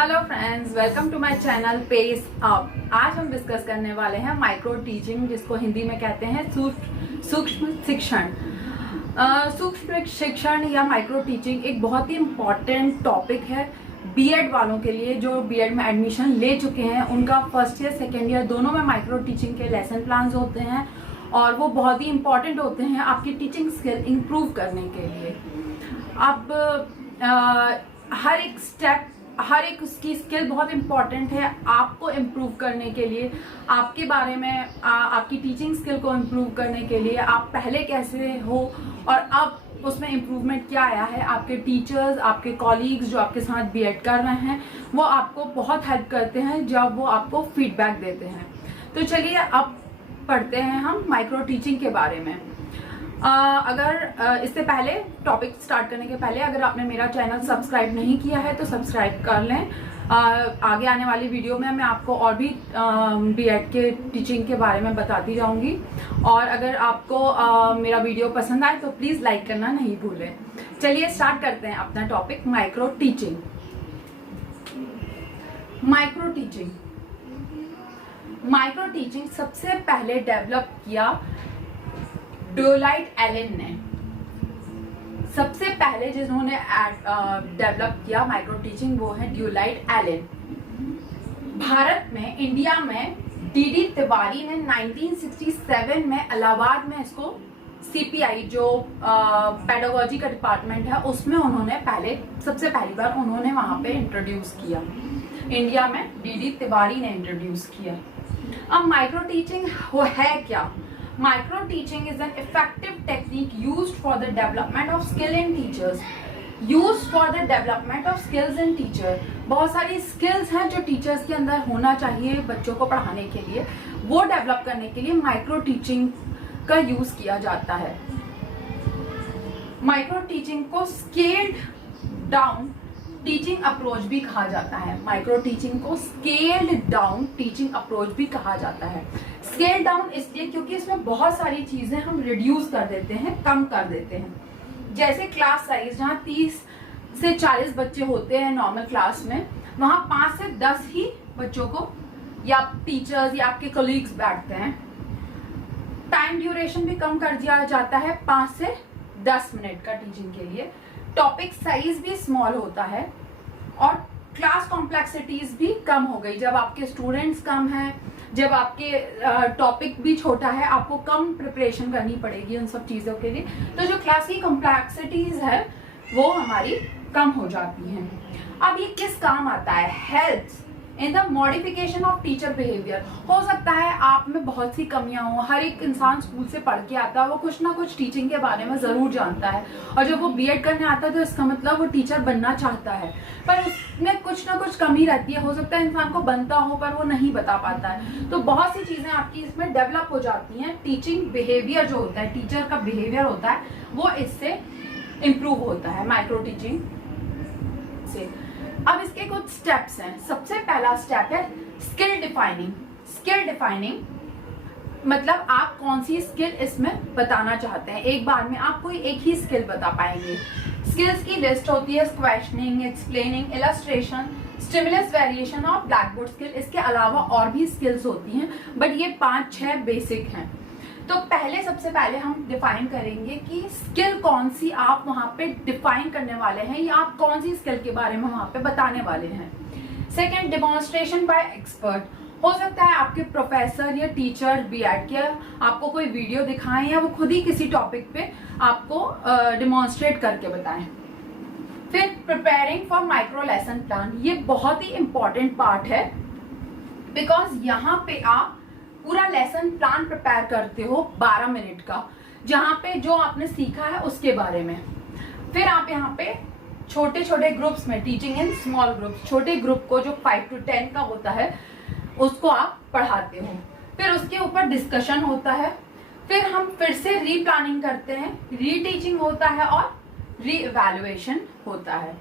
Hello friends, welcome to my channel pace up. आज हम discuss करने वाले हैं माइक्रो टीचिंग, जिसको हिंदी में कहते हैं सूक्ष्म शिक्षण। सूक्ष्म शिक्षण या माइक्रो टीचिंग एक बहुत ही इम्पॉर्टेंट टॉपिक है बीएड वालों के लिए। जो बीएड में एडमिशन ले चुके हैं उनका फर्स्ट ईयर सेकेंड ईयर दोनों में माइक्रो टीचिंग के लेसन प्लान्स होते हैं और वो बहुत ही इम्पॉर्टेंट होते हैं आपकी टीचिंग स्किल इम्प्रूव करने के लिए। अब हर एक उसकी स्किल बहुत इम्पॉर्टेंट है आपको इम्प्रूव करने के लिए। आपके बारे में आपकी टीचिंग स्किल को इम्प्रूव करने के लिए आप पहले कैसे हो और अब उसमें इम्प्रूवमेंट क्या आया है। आपके टीचर्स, आपके कॉलीग्स जो आपके साथ बीएड कर रहे हैं वो आपको बहुत हेल्प करते हैं जब वो आपको फीडबैक देते हैं। तो चलिए अब पढ़ते हैं हम माइक्रो टीचिंग के बारे में। इससे पहले टॉपिक स्टार्ट करने के पहले अगर आपने मेरा चैनल सब्सक्राइब नहीं किया है तो सब्सक्राइब कर लें। आगे आने वाली वीडियो में मैं आपको और भी बीएड के टीचिंग के बारे में बताती जाऊंगी। और अगर आपको मेरा वीडियो पसंद आए तो प्लीज़ लाइक करना नहीं भूलें। चलिए स्टार्ट करते हैं अपना topic micro teaching. Micro teaching सबसे पहले डेवलप किया ड्यूलाइट एलन ने। सबसे पहले जिन्होंने डेवलप किया माइक्रो टीचिंग वो है ड्यूलाइट एलन। भारत में, इंडिया में डीडी तिवारी ने 1967 में इलाहाबाद में इसको सीपीआई जो पेडागोजी का डिपार्टमेंट है उसमें उन्होंने सबसे पहली बार उन्होंने वहां पे इंट्रोड्यूस किया। इंडिया में डीडी तिवारी ने इंट्रोड्यूस किया। अब माइक्रो टीचिंग वो है क्या? Micro teaching is an effective technique used for the development of skill in teachers. बहुत सारी स्किल्स हैं जो टीचर्स के अंदर होना चाहिए बच्चों को पढ़ाने के लिए, वो डेवलप करने के लिए माइक्रो टीचिंग का यूज किया जाता है। माइक्रो टीचिंग को स्केल्ड डाउन टीचिंग अप्रोच भी कहा जाता है। माइक्रो टीचिंग को स्केल्ड डाउन टीचिंग अप्रोच भी कहा जाता है। स्केल डाउन इसलिए क्योंकि इसमें बहुत सारी चीजें हम रिड्यूस कर देते हैं, कम कर देते हैं। जैसे क्लास साइज, जहाँ 30 से 40 बच्चे होते हैं नॉर्मल क्लास में, वहां 5 से 10 ही बच्चों को या टीचर्स या आपके कलीग्स बैठते हैं। टाइम ड्यूरेशन भी कम कर दिया जाता है 5 से 10 मिनट का टीचिंग के लिए। टॉपिक साइज भी स्मॉल होता है और क्लास कॉम्प्लेक्सिटीज भी कम हो गई। जब आपके स्टूडेंट्स कम हैं, जब आपके टॉपिक भी छोटा है, आपको कम प्रिपरेशन करनी पड़ेगी उन सब चीजों के लिए, तो जो क्लास की कॉम्प्लेक्सिटीज है वो हमारी कम हो जाती हैं। अब ये किस काम आता है? Helps in the modification of teacher behaviour. हो सकता है आप में बहुत सी कमियां हो, हर एक इंसान स्कूल से पढ़ के आता है, वो कुछ ना कुछ टीचिंग के बारे में जरूर जानता है और जब वो बीएड करने आता है तो इसका मतलब वो टीचर बनना चाहता है, पर उसमें कुछ ना कुछ कमी रहती है। हो सकता है इंसान को बनता हो पर वो नहीं बता पाता है। तो बहुत सी चीजें आपकी इसमें डेवलप हो जाती हैं। टीचिंग बिहेवियर जो होता है, टीचर का बिहेवियर होता है, वो इससे इम्प्रूव होता है माइक्रो टीचिंग से। अब इसके कुछ स्टेप्स हैं। सबसे पहला स्टेप है स्किल डिफाइनिंग। स्किल डिफाइनिंग मतलब आप कौन सी स्किल इसमें बताना चाहते हैं। एक बार में आप कोई एक ही स्किल बता पाएंगे। स्किल्स की लिस्ट होती है questioning, explaining, illustration, stimulus variation और ब्लैक बोर्ड स्किल। इसके अलावा और भी स्किल्स होती हैं बट ये 5-6 बेसिक हैं। तो सबसे पहले हम डिफाइन करेंगे कि स्किल कौन सी आप वहां पे डिफाइन करने वाले हैं या आप कौन सी स्किल के बारे में वहां पे बताने वाले हैं। Second, demonstration bye expert. हो सकता है आपके प्रोफेसर या टीचर बीएड के आपको कोई वीडियो दिखाएं या वो खुद ही किसी टॉपिक पे आपको डेमोन्स्ट्रेट करके बताएं। फिर preparing for micro lesson plan. ये बहुत ही इंपॉर्टेंट पार्ट है बिकॉज यहाँ पे आप पूरा लेसन प्लान प्रिपेयर करते हो 12 मिनट का, जहां पे जो आपने सीखा है उसके बारे में। फिर आप यहाँ पे छोटे छोटे ग्रुप्स में, टीचिंग इन स्मॉल ग्रुप्स, छोटे ग्रुप को जो 5 to 10 का होता है उसको आप पढ़ाते हो। फिर उसके ऊपर डिस्कशन होता है। फिर हम फिर से रीप्लानिंग करते हैं, रीटीचिंग होता है और रीइवैल्यूएशन होता है।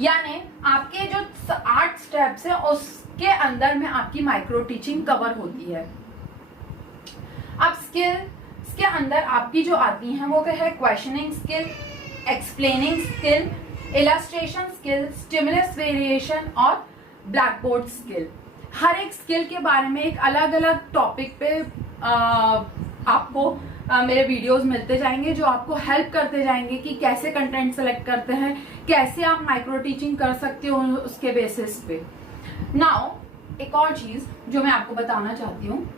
यानी आपके जो 8 स्टेप्स है उसके अंदर में आपकी माइक्रो टीचिंग कवर होती है। अब स्किल के अंदर आपकी जो आती हैं वो है questioning skill, explaining skill, illustration skill, stimulus variation और ब्लैक बोर्ड स्किल। हर एक स्किल के बारे में एक अलग अलग टॉपिक पे आपको मेरे वीडियोस मिलते जाएंगे जो आपको हेल्प करते जाएंगे कि कैसे कंटेंट सेलेक्ट करते हैं, कैसे आप माइक्रो टीचिंग कर सकते हो उसके बेसिस पे। नाउ एक और चीज जो मैं आपको बताना चाहती हूँ,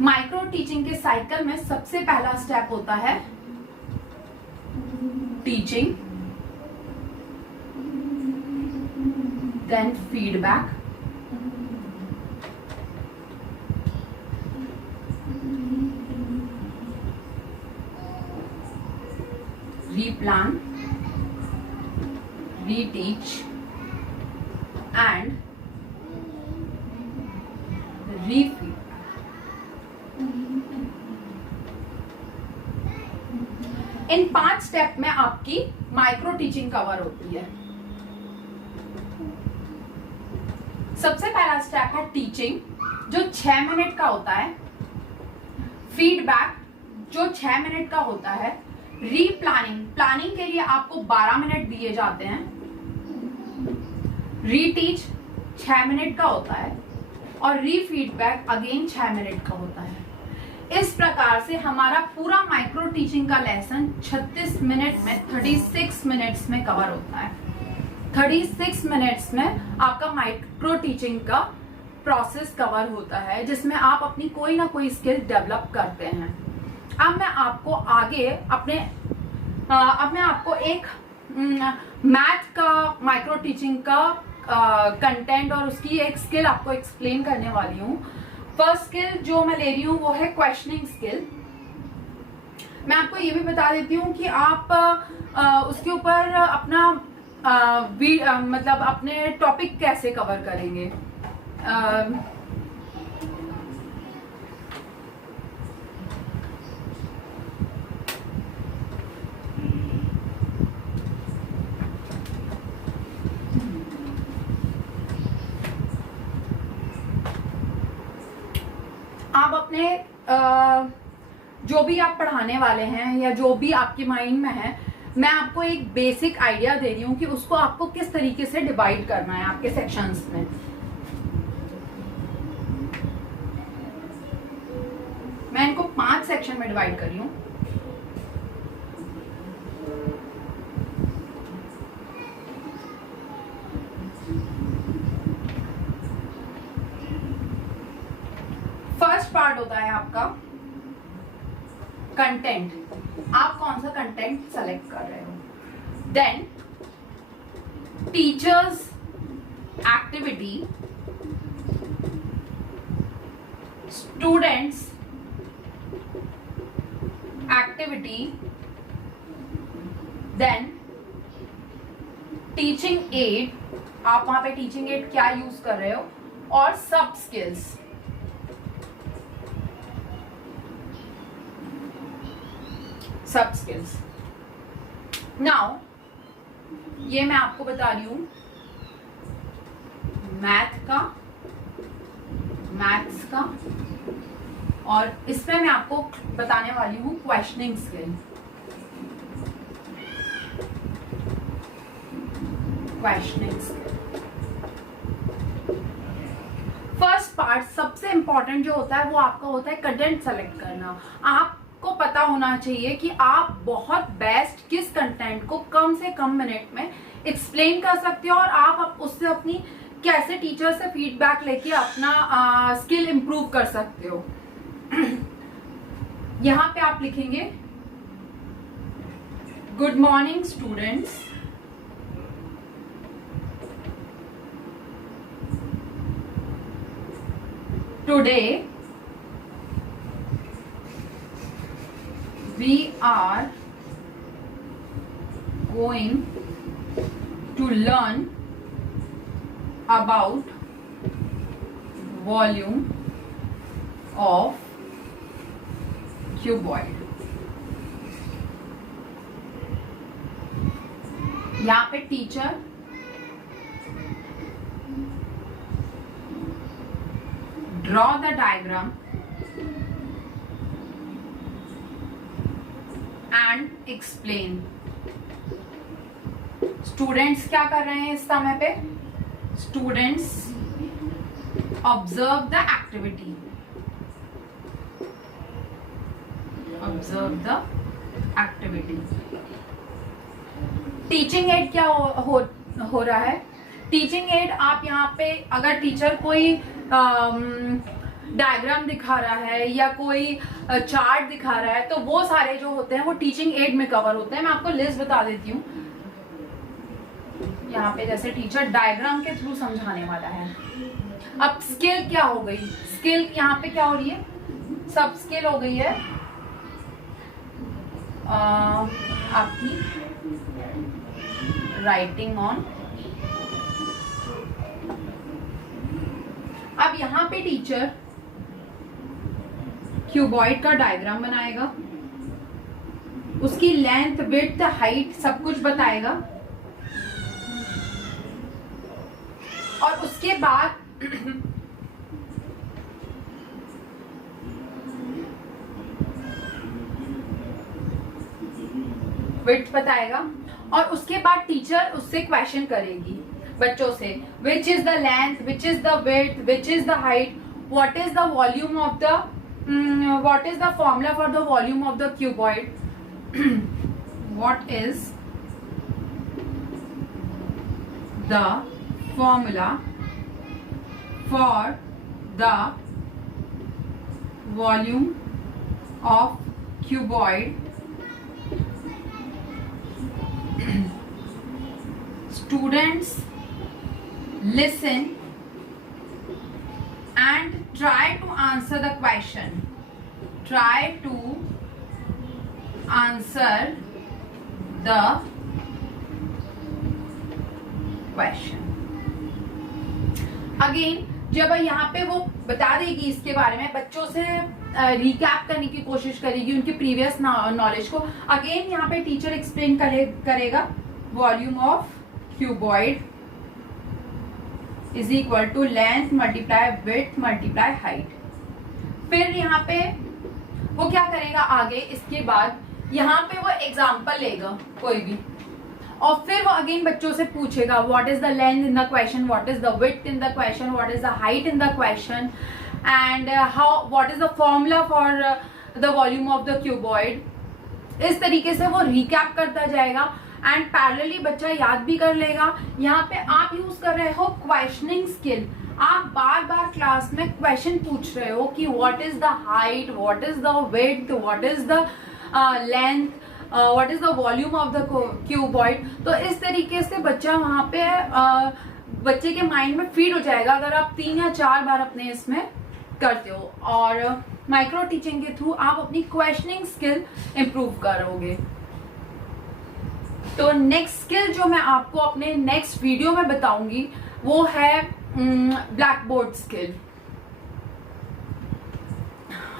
माइक्रो टीचिंग के साइकिल में सबसे पहला स्टेप होता है teaching, then feedback, replan, reteach and refeed। इन 5 स्टेप में आपकी माइक्रो टीचिंग कवर होती है। सबसे पहला स्टेप है टीचिंग जो 6 मिनट का होता है, फीडबैक जो 6 मिनट का होता है, रीप्लानिंग, प्लानिंग के लिए आपको 12 मिनट दिए जाते हैं, रीटीच 6 मिनट का होता है और रीफीडबैक अगेन 6 मिनट का होता है। इस प्रकार से हमारा पूरा माइक्रो टीचिंग का लेसन 36 मिनट में 36 मिनट्स में कवर होता है। 36 मिनट्स में आपका माइक्रो टीचिंग का प्रोसेस कवर होता है जिसमें आप अपनी कोई ना कोई स्किल डेवलप करते हैं। अब मैं आपको आगे अब मैं आपको एक मैथ का माइक्रो टीचिंग का कंटेंट और उसकी एक स्किल आपको एक्सप्लेन करने वाली हूँ। फर्स्ट स्किल जो मैं ले रही हूँ वो है क्वेश्चनिंग स्किल। मैं आपको ये भी बता देती हूँ कि आप उसके ऊपर अपना मतलब अपने टॉपिक कैसे कवर करेंगे। आप अपने जो भी आप पढ़ाने वाले हैं या जो भी आपके माइंड में है, मैं आपको एक बेसिक आइडिया दे रही हूँ कि उसको आपको किस तरीके से डिवाइड करना है आपके सेक्शंस में। मैं इनको 5 सेक्शन में डिवाइड कर रही हूँ। फर्स्ट पार्ट होता है आपका कंटेंट, आप कौन सा कंटेंट सेलेक्ट कर रहे हो। Then teachers activity, students activity, then teaching aid, आप वहां पे टीचिंग एड क्या यूज कर रहे हो, और सब स्किल्स। सब स्किल्स। नाउ ये मैं आपको बता रही हूं मैथ्स का और इसमें मैं आपको बताने वाली हूं क्वेश्चनिंग स्किल। फर्स्ट पार्ट सबसे इंपॉर्टेंट जो होता है वो आपका होता है कंटेंट सेलेक्ट करना। आपको पता होना चाहिए कि आप बहुत बेस्ट किस कंटेंट को कम से कम मिनट में एक्सप्लेन कर सकते हो और आप उससे अपनी कैसे टीचर से फीडबैक लेके अपना स्किल इंप्रूव कर सकते हो। यहां पे आप लिखेंगे good morning students, today we are going to learn about volume of cuboid। यहाँ पे teacher draw the diagram and explain। Students क्या कर रहे हैं इस समय पे? Students observe the activity, observe the activity. Teaching add क्या हो रहा है? टीचिंग एड आप यहाँ पे अगर टीचर कोई डायग्राम दिखा रहा है या कोई चार्ट दिखा रहा है तो वो सारे जो होते हैं वो टीचिंग एड में कवर होते हैं। मैं आपको लिस्ट बता देती हूँ। यहाँ पे जैसे टीचर डायग्राम के थ्रू समझाने वाला है। अब स्किल क्या हो गई? स्किल यहाँ पे क्या हो रही है? सब स्किल हो गई है आपकी राइटिंग ऑन। अब यहाँ पे टीचर क्यूबॉइड का डायग्राम बनाएगा, उसकी लेंथ, विड्थ, हाइट सब कुछ बताएगा और उसके बाद विड्थ बताएगा और उसके बाद टीचर उससे क्वेश्चन करेगी बच्चों से, which is the length, which is the width, which is the height, what is the volume of the what is the formula for the volume of the cuboid, what is the formula for the volume of cuboid, students listen and try to answer the question. Try to answer the question. Again, जब यहाँ पे वो बता देगी इसके बारे में, बच्चों से रिकैप करने की कोशिश करेगी उनके प्रीवियस नॉलेज को। अगेन यहाँ पे टीचर एक्सप्लेन करेगा volume of cuboid is equal to length multiply width multiply height. फिर यहाँ पे वो क्या करेगा आगे, इसके बाद यहाँ पे वो एग्जाम्पल लेगा कोई भी और फिर वो अगेन बच्चों से पूछेगा what is the length in the question, what is the width in the question, what is the height in the question and how what is the formula for the volume of the cuboid. इस तरीके से वो recap करता जाएगा and parallelly बच्चा याद भी कर लेगा। यहाँ पे आप यूज कर रहे हो क्वेश्चनिंग स्किल। आप बार बार क्लास में क्वेश्चन पूछ रहे हो कि what is the height, what is the width, what is the length, what is the volume of the cuboid. तो इस तरीके से बच्चा वहां पे बच्चे के माइंड में फीड हो जाएगा अगर आप 3 या 4 बार अपने इसमें करते हो। और माइक्रो टीचिंग के थ्रू आप अपनी क्वेश्चनिंग स्किल इंप्रूव करोगे। तो नेक्स्ट स्किल जो मैं आपको अपने नेक्स्ट वीडियो में बताऊंगी वो है ब्लैक बोर्ड स्किल।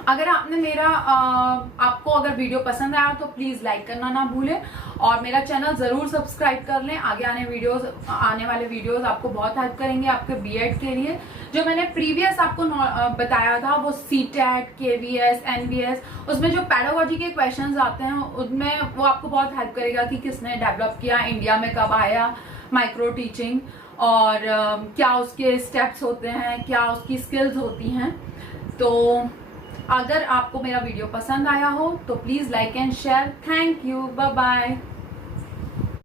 अगर आपने मेरा आपको अगर वीडियो पसंद आया तो प्लीज लाइक करना ना भूलें और मेरा चैनल जरूर सब्सक्राइब कर लें। आगे आने वाले वीडियोस आपको बहुत हेल्प करेंगे आपके बीएड के लिए। जो मैंने प्रीवियस आपको बताया था वो सीटेट, केवीएस, एनवीएस, उसमें जो पेडागोजी के क्वेश्चंस आते हैं उनमें वो आपको बहुत हेल्प करेगा कि किसने डेवलप किया, इंडिया में कब आया माइक्रो टीचिंग और क्या उसके स्टेप्स होते हैं, क्या उसकी स्किल्स होती हैं। तो अगर आपको मेरा वीडियो पसंद आया हो तो please like and share. Thank you, bye bye.